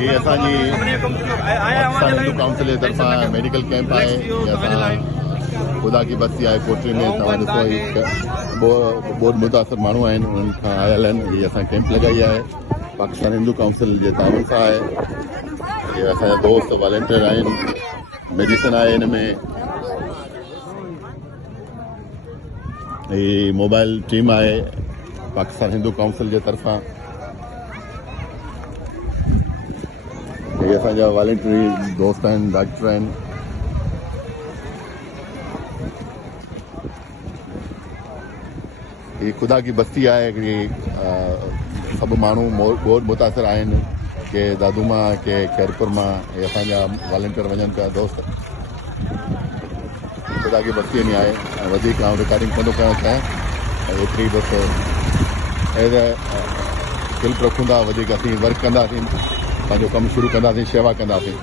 ये असांजी पाकिस्तान हिंदू काउंसिल जे तरफ़ां मेडिकल कैंप आहे। ख़ुदा की बस्ती आहे कोटरी में। तव्हां ॾिसो बोध मुतासिर माण्हू आहिनि, उन्हनि खां आयल आहिनि। हीअ असां कैंप लॻाई आहे पाकिस्तान हिंदू काउंसिल जे ताउन सां आहे। ये असांजा दोस्त वॉलंटियर आहिनि। मेडिसिन आहे हिन में। हीअ मोबाइल टीम आहे पाकिस्तान हिंदू काउंसिल जे तरफ़ां। ये असांजा वॉलंटरी दोस्त आहिनि, डॉक्टर आहिनि। ये ख़ुदा की बस्ती आहे हिकिड़ी। सभु माण्हू बोध मुतासिर आहिनि, के दादूमा के खैरपुर मां। ये असांजा वॉलंटियर वञनि पिया दोस्त। ख़ुदा की बस्ती में आहे। वधीक आउं रिकॉर्डिंग कंदो कयां चाहियां एतिरी बसि एज़ दिलि रखूं था। वधीक असीं वर्क कंदासीं, पंहिंजो कमु शुरू कंदासीं, शेवा कंदासीं।